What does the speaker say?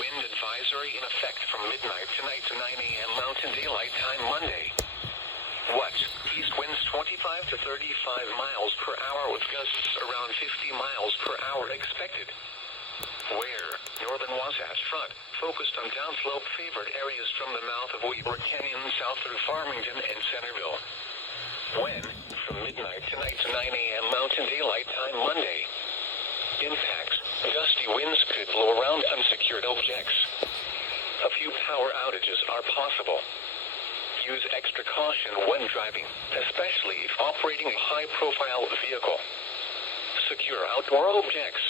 Wind advisory in effect from midnight tonight to 9 a.m. Mountain Daylight Time Monday. What? East winds 25 to 35 miles per hour with gusts around 50 miles per hour expected. Where? Northern Wasatch Front, focused on downslope favored areas from the mouth of Weber Canyon south through Farmington and Centerville. When? From midnight tonight to 9 a.m. Mountain Daylight Time Monday. Impacts. Gusty winds could blow around unsecured objects. A few power outages are possible. Use extra caution when driving, especially if operating a high-profile vehicle. Secure outdoor objects.